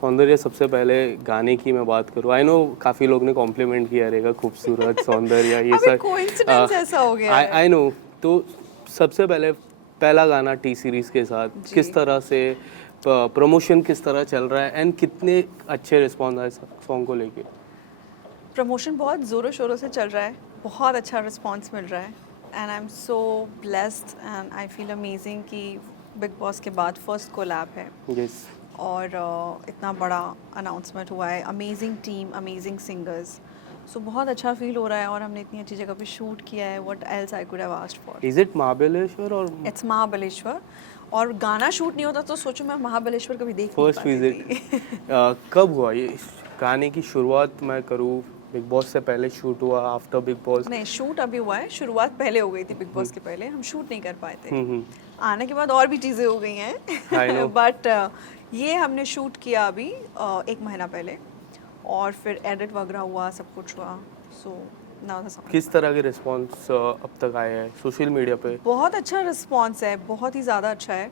सौंदर्य सबसे पहले गाने की मैं बात करूँ, आई नो काफ़ी लोग ने कॉम्प्लीमेंट किया रहेगा, खूबसूरत सौंदर्य ये अभी सब कोइंसिडेंस ऐसा हो गया है। I know. तो सबसे पहले पहला गाना टी सीरीज़ के साथ जी। किस तरह से प्रमोशन किस तरह चल रहा है एंड कितने अच्छे रिस्पॉन्स आए सॉन्ग को लेके? प्रमोशन बहुत ज़ोरों शोरों से चल रहा है, बहुत अच्छा रिस्पांस मिल रहा है and I am so blessed and I feel amazing कि बिग बॉस के बाद फर्स्ट कोलैब है यस। और इतना बड़ा अनाउंसमेंट हुआ है, अमेजिंग टीम, अमेजिंग सिंगर्स, सो बहुत अच्छा फील हो रहा है और हमने इतनी अच्छी जगह पे शूट किया है। What else I could have asked for. Is it Mahabaleshwar और इट्स महाबलेश्वर और गाना शूट नहीं होता तो सोचो मैं महाबलेश्वर कभी देख नहीं फर्स्ट पाती विजिट थी। कब हुआ ये गाने की शुरुआत मैं करूँ? बिग बॉस से पहले शूट हुआ, आफ्टर बिग बॉस? नहीं, शूट अभी हुआ है, शुरुआत पहले हो गई थी बिग बॉस के पहले, हम शूट नहीं कर पाए थे। हम्म। आने के बाद और भी चीज़ें हो गई I हैं know. बट ये हमने शूट किया अभी 1 महीना पहले और फिर एडिट वगैरह हुआ, सब कुछ हुआ, सो नाउ द सॉन्ग। किस तरह के रिस्पॉन्स अब तक आए हैं सोशल मीडिया पे? बहुत अच्छा रिस्पॉन्स है, बहुत ही ज़्यादा अच्छा है।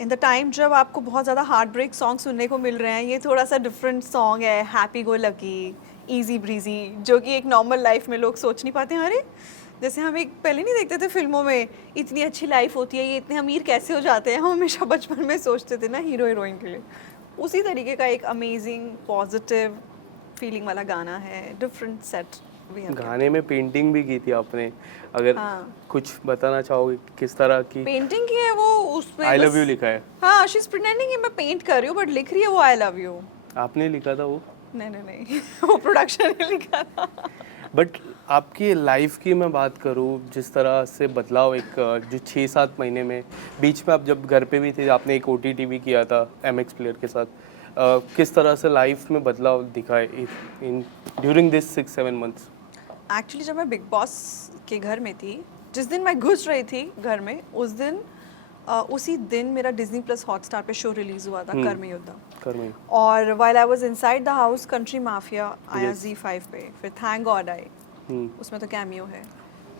इन द टाइम जब आपको बहुत ज़्यादा हार्ट ब्रेक सॉन्ग सुनने को मिल रहे हैं, ये थोड़ा सा डिफरेंट सॉन्ग है, happy go lucky, easy breezy, जो कि एक नॉर्मल लाइफ में लोग सोच नहीं पाते हैं। अरे जैसे हम एक पहले नहीं देखते थे फिल्मों में, इतनी अच्छी लाइफ होती है, ये इतने अमीर कैसे हो जाते हैं, हम हमेशा बचपन में सोचते थे ना हीरो हीरोइन के लिए। उसी तरीके का एक अमेजिंग पॉजिटिव फीलिंग वाला गाना है, डिफरेंट सेट वी हैव। गाने में पेंटिंग भी की थी आपने, अगर हाँ, कुछ बताना चाहोगे किस तरह की? पेंटिंग की है वो, उसमें आई बस लव यू लिखा है। हाँ, शी इज प्रिटेंडिंग कि मैं पेंट कर रही हूँ बट लिख रही है वो आई लव यू। आपने लिखा था वो? नहीं नहीं नहीं वो प्रोडक्शन ने लिखा था। बट आपकी लाइफ की मैं बात करूँ, जिस तरह से बदलाव एक जो 6-7 महीने में, बीच में आप जब घर पे भी थे आपने एक OTT भी किया था MX प्लेयर के साथ, किस तरह से लाइफ में बदलाव दिखा है in during this 6-7 months? Actually जब मैं बिग बॉस के घर में थी, जिस दिन मैं घुस रही थी घर में, उसी दिन मेरा डिज्नी प्लस हॉटस्टार पे शो रिलीज हुआ था, कर्म योद्धा। कर्म। और while I was inside the house, country mafia आया Yes. Z5 पे, फिर थैंक गॉड आई, हम्म। उसमें तो कैमियो है,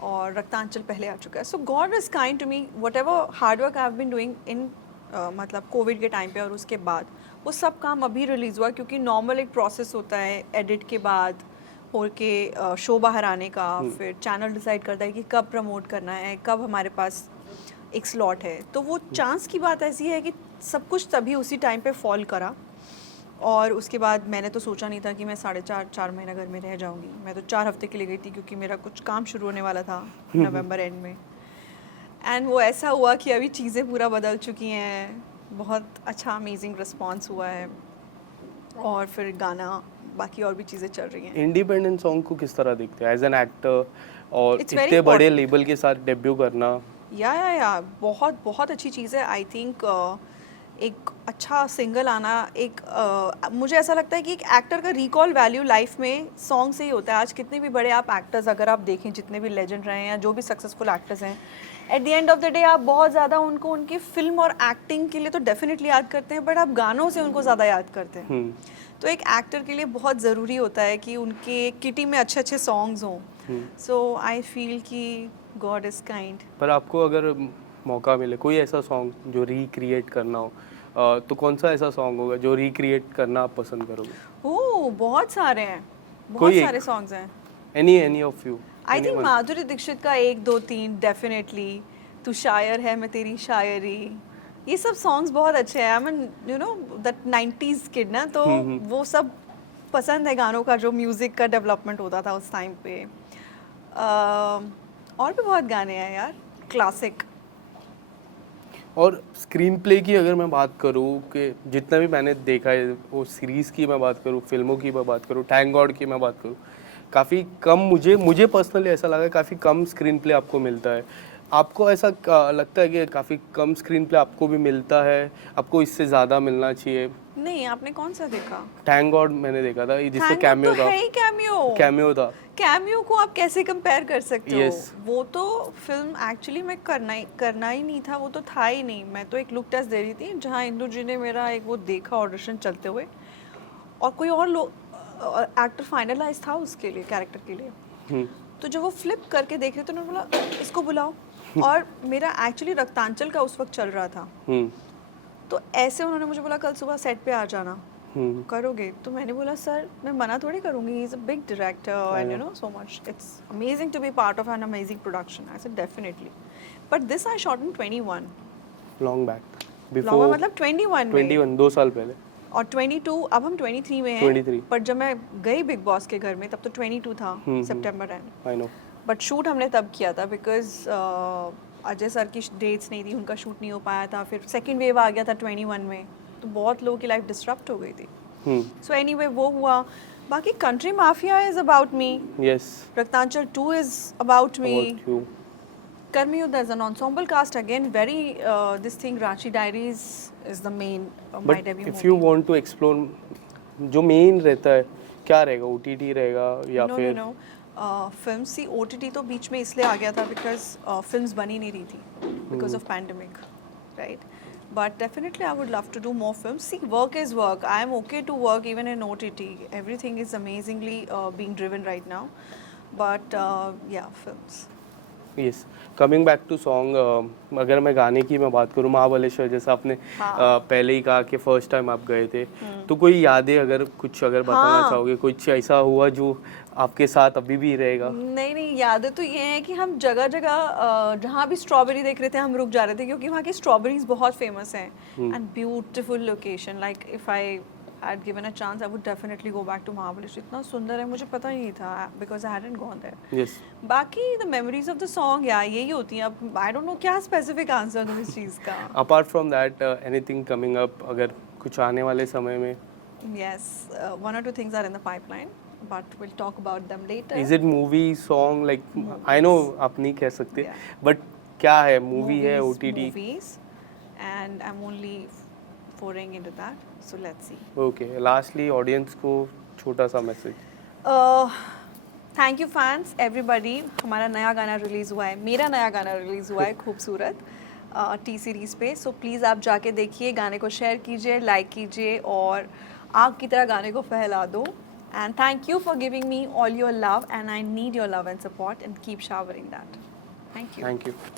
और रक्तांचल पहले आ चुका है। So god is kind to me, whatever hard work I have been doing in मतलब कोविड के टाइम पे और उसके बाद, वो सब काम अभी रिलीज़ हुआ, क्योंकि नॉर्मल एक प्रोसेस होता है एडिट के बाद हो के शो बाहर आने का, फिर चैनल डिसाइड करता है कि कब प्रमोट करना है, कब हमारे पास एक स्लॉट है, तो वो चांस की बात ऐसी है कि सब कुछ तभी उसी टाइम पे फॉल करा। और उसके बाद मैंने तो सोचा नहीं था कि मैं 4.5 महीना घर में रह जाऊंगी, मैं तो 4 हफ्ते के लिए गई थी क्योंकि मेरा कुछ काम शुरू होने वाला था नवंबर एंड में। एंड वो ऐसा हुआ कि अभी चीज़ें पूरा बदल चुकी हैं, बहुत अच्छा अमेजिंग रिस्पॉन्स हुआ है और फिर गाना, बाकी और भी चीज़ें चल रही हैं। इंडिपेंडेंट सॉन्ग को किस तरह देखते हैं एज एन एक्टर, और It's very इतने बड़े important. लेबल के साथ डेब्यू करना? या बहुत बहुत अच्छी चीज़ है। आई थिंक एक अच्छा सिंगल आना, एक मुझे ऐसा लगता है कि एक एक्टर का रिकॉल वैल्यू लाइफ में सॉन्ग से ही होता है। आज कितने भी बड़े आप एक्टर्स अगर आप देखें, जितने भी लेजेंड रहे हैं या जो भी सक्सेसफुल एक्टर्स हैं, at the end of the day आप बहुत ज़्यादा उनको उनकी फिल्म और एक्टिंग के लिए तो डेफिनेटली याद करते हैं, बट आप गानों से उनको ज़्यादा याद करते हैं। तो एक एक्टर के लिए बहुत ज़रूरी होता है कि उनके किटी में अच्छे अच्छे सॉन्ग्स हों। सो आई फील कि गॉड इज़ काइंड। पर आपको अगर मौका मिले कोई ऐसा सॉन्ग जो रिक्रिएट करना हो, तो कौन सा ऐसा सॉन्ग होगा जो रिक्रिएट करना आप पसंद करोगे? ओह, बहुत सारे हैं, बहुत कोई सारे एक? सॉन्ग्स हैं। Any of you? I think Madhuri Dixit का 1, 2, 3 डेफिनेटली, तू शायर है मैं तेरी शायरी, ये सब सॉन्ग्स बहुत अच्छे हैं। I mean you know that 90s kid ना, तो वो सब पसंद है गानों का, जो म्यूज़िक का डेवलपमेंट होता था उस टाइम पे। और भी बहुत गाने हैं यार, क्लासिक। और स्क्रीन प्ले की अगर मैं बात करूँ कि जितना भी मैंने देखा है, वो सीरीज़ की मैं बात करूँ, फिल्मों की मैं बात करूँ, थैंक गॉड की मैं बात करूँ, काफ़ी कम मुझे पर्सनली ऐसा लगा काफ़ी कम स्क्रीन प्ले आपको मिलता है। आपको ऐसा लगता है कि काफ़ी कम स्क्रीन प्ले आपको भी मिलता है, आपको इससे ज़्यादा मिलना चाहिए? नहीं, आपने कौन सा देखा? थैंक गॉड मैंने देखा था, जिसमें थैंक गॉड कैमियो तो था। है ही कैमियो। कैमियो था। कैमियो को आप कैसे कंपेयर कर सकते हो? Yes. वो तो फिल्म एक्चुअली में करना ही नहीं था, वो तो था ही नहीं। मैं तो एक लुक टेस्ट दे रही थी, जहाँ इंदु जी ने मेरा एक वो देखा ऑडिशन चलते हुए, और कोई और लोग एक्टर फाइनलाइज था उसके लिए, कैरेक्टर के लिए। तो जब वो फ्लिप करके देख रहे थे, उन्होंने बोला इसको बुलाओ। और मेरा एक्चुअली रक्तांचल का उस वक्त चल रहा था, तो ऐसे उन्होंने मुझे बोला कल सुबह सेट पे आ जाना, हम्म, करोगे? तो मैंने बोला सर मैं मना थोड़ी करूँगी, he is a big director and you know. No so much, it's amazing to be part of an amazing production. I said definitely, but this I shot in 21, long back लॉन्गा before मतलब 21 में, 21, 2 साल पहले, और 22 अब हम 23 में हैं। 23. पर जब मैं गई बिग बॉस के घर में तब तो 22 था, सितंबर end. I know. But shoot हमने तब किया था बिकॉज अजय सर की डेट्स नहीं थी, उनका शूट नहीं हो पाया था, फिर सेकेंड वेव आ गया था 21 में, तो बहुत लोगों की लाइफ डिस्टर्ब हो गई थी। सो एनीवे वो हुआ। बाकी country mafia is about me, yes, Raktanchal 2 is about me, about you. Karmi Yuddha is an ensemble cast again, very this thing Ranchi Diaries is the main my but debut if movie. You want to explore जो main रहता है, क्या रहेगा? OTT रहेगा या No, फिर no, no. Film सी OTT तो बीच में इसलिए आ गया था बिकॉज फिल्म्स बनी नहीं रही थी because of pandemic, right? But definitely I would love to do more film. See work is work, I am okay to work even in OTT, everything is amazingly being driven right now, but या films. Yes, coming back to song, अगर मैं गाने की मैं बात करूँ, महाबलेश्वर जैसा आपने हाँ। पहले ही कहा कि फर्स्ट टाइम आप गए थे, तो कोई यादें अगर कुछ अगर बताना हाँ। चाहोगे, कुछ ऐसा हुआ जो आपके साथ अभी भी रहेगा? नहीं नहीं, यादें तो ये हैं कि हम जगह जगह जहाँ भी स्ट्रॉबेरी देख रहे थे हम रुक जा रहे थे, क्योंकि वहाँ की स्ट्रॉबेरीज बहुत फेमस हैं and beautiful location. Like if I had given a chance I would definitely go back to Mahabaleshwar. इतना सुंदर है, मुझे पता ही नहीं था because I hadn't gone there. Yes, बाकी the memories of the song या यही होती हैं। अब आई डोंट नो क्या स्पेसिफिक आंसर दूँ इस चीज़ का। Apart from that anything coming up, अगर कुछ आने वाले समय में? Yes, one or two things are in the pipeline, but we'll talk about them later. Is it movie song? Like I know आप नहीं कह सकते, Yeah. बट क्या है? मूवी है, Movies, OTT? movies, and I'm only foraying into that. So let's see. Okay, lastly audience को छोटा सा message. Thank you fans everybody. हमारा नया गाना रिलीज़ हुआ है, मेरा नया गाना रिलीज़ हुआ है खूबसूरत टी सीरीज़ पे। सो प्लीज़ आप जाके देखिए, गाने को शेयर कीजिए, लाइक कीजिए और आग की तरह गाने को फैला दो। And thank you for giving me all your love, and I need your love and support, and keep showering that. Thank you. Thank you.